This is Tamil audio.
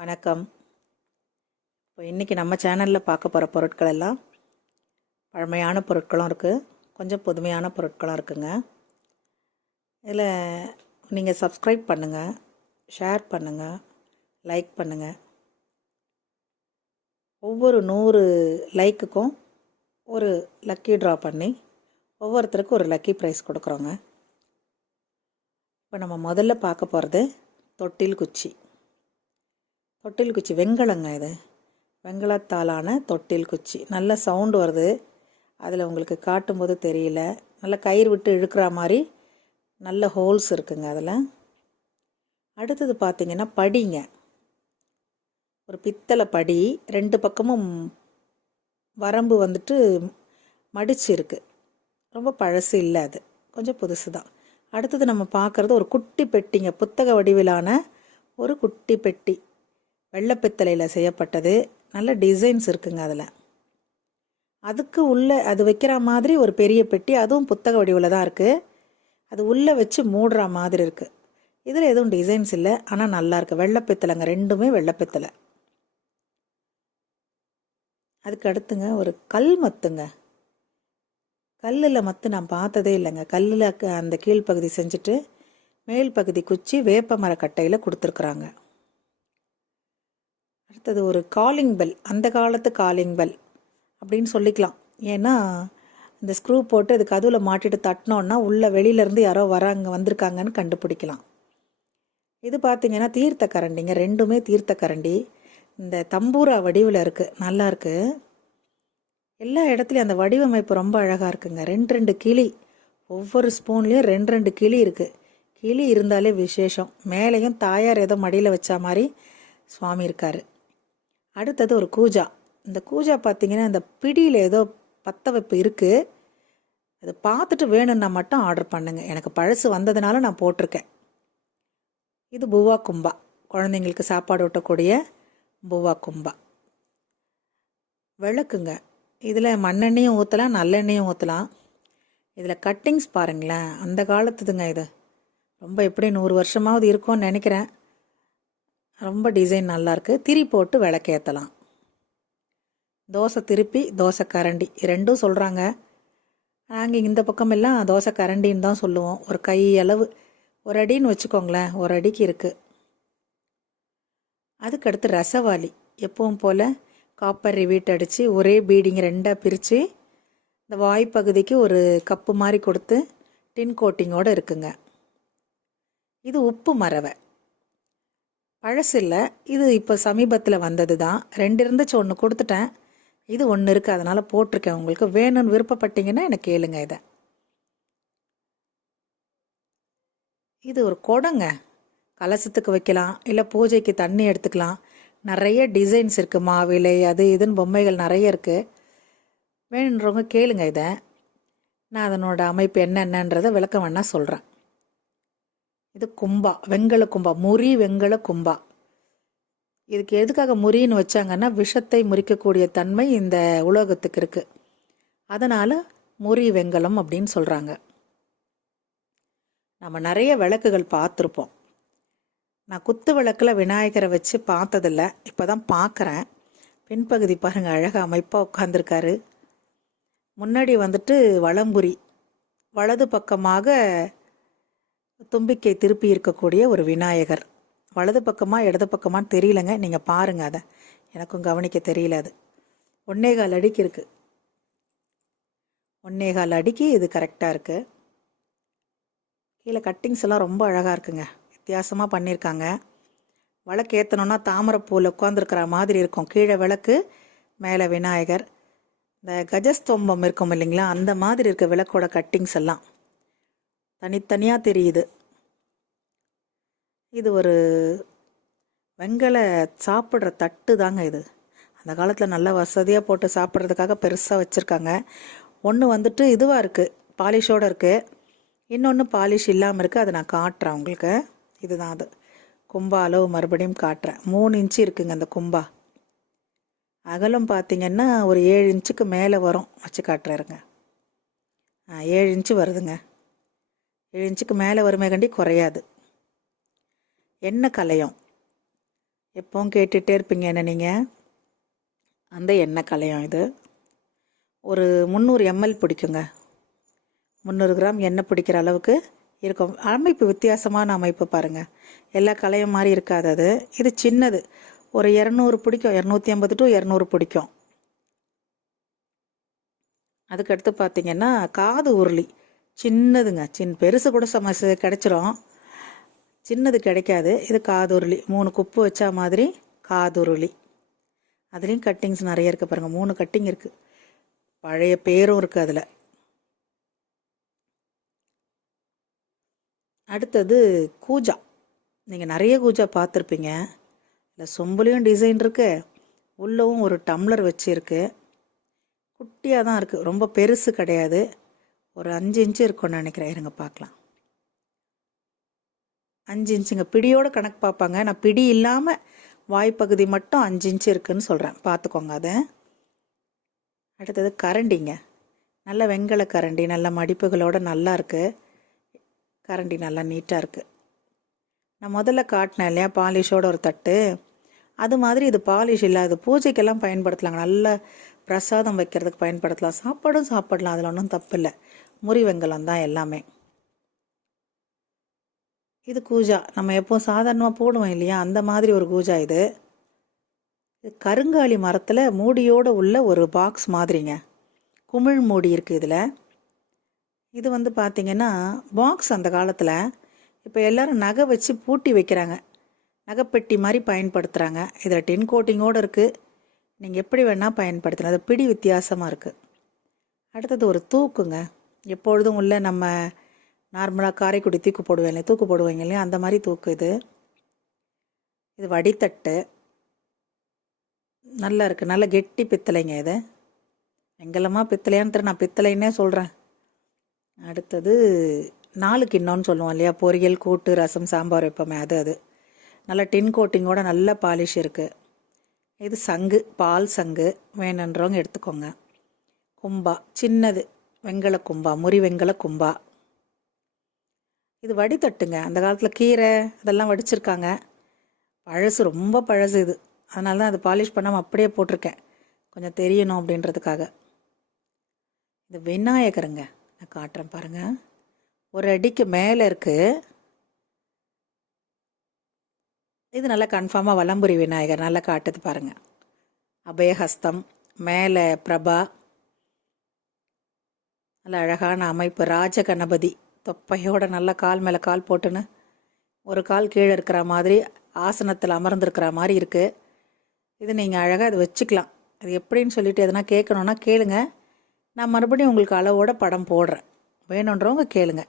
வணக்கம். இப்போ இன்றைக்கி நம்ம சேனலில் பார்க்க போகிற பொருட்கள் எல்லாம் பழமையான பொருட்களும் இருக்குது, கொஞ்சம் புதுமையான பொருட்களும் இருக்குங்க. இதில் நீங்கள் சப்ஸ்கிரைப் பண்ணுங்கள், ஷேர் பண்ணுங்கள், லைக் பண்ணுங்கள். ஒவ்வொரு 100 லைக்குக்கும் ஒரு லக்கி ட்ரா பண்ணி ஒவ்வொருத்தருக்கும் ஒரு லக்கி ப்ரைஸ் கொடுக்குறோங்க. இப்போ நம்ம முதல்ல பார்க்க போகிறது தொட்டில் குச்சி. தொட்டில் குச்சி வெண்கலங்க. இது வெண்கலத்தாலான தொட்டில் குச்சி. நல்ல சவுண்டு வருது, அதில் உங்களுக்கு காட்டும்போது தெரியல. நல்ல கயிறு விட்டு இழுக்கிற மாதிரி நல்ல ஹோல்ஸ் இருக்குங்க அதில். அடுத்தது பார்த்திங்கன்னா படிங்க. ஒரு பித்தளை படி, 2 பக்கமும் வரம்பு வந்துட்டு மடிச்சு இருக்குது. ரொம்ப பழசு இல்லை, அது கொஞ்சம் புதுசு தான். அடுத்தது நம்ம பார்க்குறது ஒரு குட்டி பெட்டிங்க. புத்தக வடிவிலான ஒரு குட்டி பெட்டி, வெள்ளைப்பித்தளையில் செய்யப்பட்டது. நல்ல டிசைன்ஸ் இருக்குங்க அதில். அதுக்கு உள்ளே அது வைக்கிற மாதிரி ஒரு பெரிய பெட்டி, அதுவும் புத்தக வடிவில் தான் இருக்குது. அது உள்ளே வச்சு மூடுற மாதிரி இருக்குது. இதில் எதுவும் டிசைன்ஸ் இல்லை, ஆனால் நல்லாயிருக்கு. வெள்ளைப்பித்தளைங்க, ரெண்டுமே வெள்ளைப்பித்தளை. அதுக்கு அடுத்துங்க ஒரு கல் மத்துங்க. கல்லில் மத்து நான் பார்த்ததே இல்லைங்க. கல்லில் அந்த கீழ்ப்பகுதி செஞ்சுட்டு மேல் பகுதி குச்சி வேப்ப மரக்கட்டையில் கொடுத்துருக்குறாங்க. அடுத்தது ஒரு காலிங் பெல். அந்த காலத்து காலிங் பெல் அப்படின்னு சொல்லிக்கலாம். ஏன்னா இந்த ஸ்க்ரூ போட்டு அது கதவில் மாட்டிட்டு தட்டினோன்னா உள்ளே வெளியிலேருந்து யாரோ வந்திருக்காங்கன்னு கண்டுபிடிக்கலாம். இது பார்த்திங்கன்னா தீர்த்த கரண்டிங்க. ரெண்டுமே தீர்த்த கரண்டி. இந்த தம்பூரா வடிவில் இருக்குது, நல்லாயிருக்கு. எல்லா இடத்துலையும் அந்த வடிவமைப்பு ரொம்ப அழகாக இருக்குங்க. 2 கிளி, ஒவ்வொரு ஸ்பூன்லேயும் 2 கிளி இருக்குது. கிளி இருந்தாலே விசேஷம். மேலேயும் தாயார் ஏதோ மடியில் வச்சா மாதிரி சுவாமி இருக்கார். அடுத்தது ஒரு கூஜா. இந்த கூஜா பார்த்திங்கன்னா இந்த பிடியில் ஏதோ பற்ற வைப்பு இருக்குது. அது பார்த்துட்டு வேணும்னா மட்டும் ஆர்டர் பண்ணுங்க. எனக்கு பழசு வந்ததுனால நான் போட்டிருக்கேன். இது பூவா கும்பா, குழந்தைங்களுக்கு சாப்பாடு ஊட்டக்கூடிய பூவா கும்பா. விளக்குங்க. இதில் மண்ணெண்ணையும் ஊற்றலாம், நல்லெண்ணையும் ஊற்றலாம். இதில் கட்டிங்ஸ் பாருங்களேன், அந்த காலத்துதுங்க. இது ரொம்ப எப்படி 100 வருஷமாவது இருக்கும்னு நினைக்கிறேன். ரொம்ப டிசைன் நல்லாயிருக்கு. திரி போட்டு விளக்கேற்றலாம். தோசை திருப்பி, தோசை கரண்டி, ரெண்டும் சொல்கிறாங்க. நாங்கள் இந்த பக்கம் எல்லாம் தோசை கரண்டின்னு தான் சொல்லுவோம். ஒரு கை அளவு, ஒரு அடின்னு வச்சுக்கோங்களேன், ஒரு அடிக்கு இருக்குது. அதுக்கடுத்து ரசவாளி. எப்பவும் போல் காப்பர் ரிவீட் அடித்து ஒரே பீடிங் 2ஆக பிரித்து இந்த வாய்ப்பகுதிக்கு ஒரு கப்பு மாதிரி கொடுத்து டின் கோட்டிங்கோடு இருக்குங்க. இது உப்பு மரவை. பழசு இல்லை, இது இப்போ சமீபத்தில் வந்தது தான். 2 இருந்துச்சு, 1 கொடுத்துட்டேன். இது 1 இருக்குது, அதனால் போட்டிருக்கேன். உங்களுக்கு வேணும்னு விருப்பப்பட்டீங்கன்னா எனக்கு கேளுங்க. இது ஒரு குடங்க. கலசத்துக்கு வைக்கலாம், இல்லை பூஜைக்கு தண்ணி எடுத்துக்கலாம். நிறைய டிசைன்ஸ் இருக்குது. மாவிலை அது இதுன்னு பொம்மைகள் நிறைய இருக்குது. வேணுன்றவங்க கேளுங்க. நான் அதனோட அமைப்பு என்னென்னன்றதை விளக்கம் வேணா சொல்கிறேன். இது கும்பா, வெண்கல கும்பா, முறி வெண்கல கும்பா. இதுக்கு எதுக்காக முறின்னு வச்சாங்கன்னா விஷத்தை முறிக்கக்கூடிய தன்மை இந்த உலோகத்துக்கு இருக்குது. அதனால் முறி வெண்கலம் அப்படின்னு சொல்கிறாங்க. நம்ம நிறைய விளக்குகள் பார்த்துருப்போம். நான் குத்து விளக்கில் விநாயகரை வச்சு பார்த்ததில்ல, இப்போ தான் பார்க்குறேன். பின்பகுதி பாருங்கள், அழகாக அமைப்பாக உட்காந்துருக்காரு. முன்னாடி வந்துட்டு வலம்புரி, வலது பக்கமாக தும்பிக்கை திருப்பி இருக்கக்கூடிய ஒரு விநாயகர். வலது பக்கமாக இடது பக்கமான்னு தெரியலங்க, நீங்கள் பாருங்கள். அதை எனக்கும் கவனிக்க தெரியல. அது 1.25 அடிக்கு இருக்குது. 1.25 அடிக்கு இது கரெக்டாக இருக்குது. கீழே கட்டிங்ஸ் எல்லாம் ரொம்ப அழகாக இருக்குங்க, வித்தியாசமாக பண்ணியிருக்காங்க. விளக்கு ஏற்றணுன்னா தாமரைப்பூவில் உட்காந்துருக்கிற மாதிரி இருக்கும். கீழே விளக்கு, மேலே விநாயகர். இந்த கஜஸ்தம்பம் இருக்கும் இல்லைங்களா, அந்த மாதிரி இருக்க விளக்கோட கட்டிங்ஸ் எல்லாம் தனித்தனியாக தெரியுது. இது ஒரு வெண்கல சாப்பிட்ற தட்டு தாங்க. இது அந்த காலத்தில் நல்ல வசதியாக போட்டு சாப்பிட்றதுக்காக பெருசாக வச்சுருக்காங்க. ஒன்று வந்துட்டு இதுவாக இருக்குது, பாலிஷோடு இருக்குது. இன்னொன்று பாலிஷ் இல்லாமல் இருக்குது. அதை நான் காட்டுறேன் உங்களுக்கு. இதுதான் அது கும்பா. அளவு மறுபடியும் காட்டுறேன். 3 இன்ச்சு இருக்குங்க அந்த கும்பா. அகலம் பார்த்திங்கன்னா ஒரு 7 இன்ச்சுக்கு மேலே வரும். வச்சு காட்டுறாருங்க. 7 இன்ச்சு வருதுங்க. 7 இன்ச்சுக்கு மேலே வருமே கண்டி குறையாது. எண்ணெய் கலையம். எப்பவும் கேட்டுகிட்டே இருப்பீங்க என்ன நீங்கள். அந்த எண்ணெய் கலையம் இது ஒரு 300 ml பிடிக்குங்க. 300 கிராம் எண்ணெய் பிடிக்கிற அளவுக்கு இருக்கும். அமைப்பு வித்தியாசமான அமைப்பு பாருங்கள். எல்லா கலையம் மாதிரி இருக்காது அது. இது சின்னது, ஒரு 200 பிடிக்கும், 250 to 200 பிடிக்கும். அதுக்கடுத்து பார்த்திங்கன்னா காது உருளி சின்னதுங்க. பெருசு கூட கிடச்சிரும், சின்னது கிடைக்காது. இது காதுருளி, 3 குப்பு வச்சா மாதிரி காதுருளி. அதுலேயும் கட்டிங்ஸ் நிறைய இருக்குது பாருங்கள். 3 கட்டிங் இருக்குது, பழைய பேரும் இருக்குது அதில். அடுத்தது கூஜா. நீங்கள் நிறைய கூஜா பார்த்துருப்பீங்க. இல்லை சொம்புலேயும் டிசைன் இருக்குது, உள்ளவும் ஒரு டம்ளர் வச்சுருக்கு. குட்டியாக தான் இருக்குது, ரொம்ப பெருசு கிடையாது. ஒரு 5 இன்ச்சு இருக்கும்னு நினைக்கிறேன். இருங்க பார்க்கலாம். 5 இன்ச்சுங்க. பிடியோடு கணக்கு பார்ப்பாங்க, நான் பிடி இல்லாமல் வாய்ப்பகுதி மட்டும் 5 இன்ச்சு இருக்குதுன்னு சொல்கிறேன், பார்த்துக்கோங்க அதை. அடுத்தது கரண்டிங்க. நல்ல வெண்கல கரண்டி, நல்ல மடிப்புகளோடு நல்லா இருக்குது கரண்டி, நல்லா நீட்டாக இருக்குது. நான் முதல்ல காட்டினேன் இல்லையா பாலிஷோட ஒரு தட்டு, அது மாதிரி இது பாலிஷ் இல்லாது பூஜைக்கெல்லாம் பயன்படுத்தலாங்க. நல்ல பிரசாதம் வைக்கிறதுக்கு பயன்படுத்தலாம், சாப்பாடும் சாப்பிடலாம், அதில் ஒன்றும் தப்பு இல்லை. முறி வெங்கலம் தான் எல்லாமே. இது கூஜா, நம்ம எப்போவும் சாதாரணமாக போடுவோம் இல்லையா, அந்த மாதிரி ஒரு கூஜா இது. இது கருங்காலி மரத்தில் மூடியோடு உள்ள ஒரு பாக்ஸ் மாதிரிங்க, குமிழ் மூடி இருக்குது இதில். இது வந்து பார்த்திங்கன்னா பாக்ஸ் அந்த காலத்தில், இப்போ எல்லோரும் நகை வச்சு பூட்டி வைக்கிறாங்க, நகைப்பெட்டி மாதிரி பயன்படுத்துகிறாங்க. இதில் டின் கோட்டிங்கோடு இருக்குது, நீங்கள் எப்படி வேணால் பயன்படுத்தலாம். அது பிடி வித்தியாசமாக இருக்குது. அடுத்தது ஒரு தூக்குங்க. எப்பொழுதும் உள்ள நம்ம நார்மலாக காரைக்குடி தூக்கு போடுவீங்க இல்லையா, அந்த மாதிரி தூக்கு இது. இது வடித்தட்டு, நல்லா இருக்குது, நல்ல கெட்டி பித்தளைங்க. இது வெங்கலமாக பித்தளையான்னு நான் பித்தளைன்னே சொல்கிறேன். அடுத்தது 4 கிண்ணம்னு சொல்லுவோம் இல்லையா, பொரியல் கூட்டு ரசம் சாம்பார் வைப்போமே, அது நல்ல டின் கோட்டிங்கோட நல்ல பாலிஷ் இருக்குது. இது சங்கு, பால் சங்கு, வேணுன்றவங்க எடுத்துக்கோங்க. கும்பா சின்னது, வெங்கல கும்பா, முறி வெங்கல கும்பா. இது வடித்தட்டுங்க. அந்த காலத்தில் கீரை அதெல்லாம் வடிச்சிருக்காங்க, பழசு, ரொம்ப பழசு இது. அதனால தான் அது பாலிஷ் பண்ணாமல் அப்படியே போட்டிருக்கேன், கொஞ்சம் தெரியணும் அப்படின்றதுக்காக. இது விநாயகருங்க, நான் காட்டுறேன் பாருங்கள். ஒரு அடிக்கு மேலே இருக்குது. இது நல்லா கன்ஃபார்மாக வலம்புரி விநாயகர், நல்லா காட்டுது பாருங்கள். அபயஹஸ்தம், மேலே பிரபா, நல்ல அழகான அமைப்பு. ராஜ கணபதி தொப்பையோட நல்லா கால் மேலே கால் போட்டுன்னு, ஒரு கால் கீழே இருக்கிற மாதிரி ஆசனத்தில் அமர்ந்திருக்கிற மாதிரி இருக்குது. இது நீங்கள் அழகாக இது வச்சுக்கலாம். அது எப்படின்னு சொல்லிட்டு எதனா கேட்கணுன்னா கேளுங்க, நான் மறுபடியும் உங்களுக்கு அளவோட படம் போடுறேன், வேணுன்றவங்க கேளுங்க.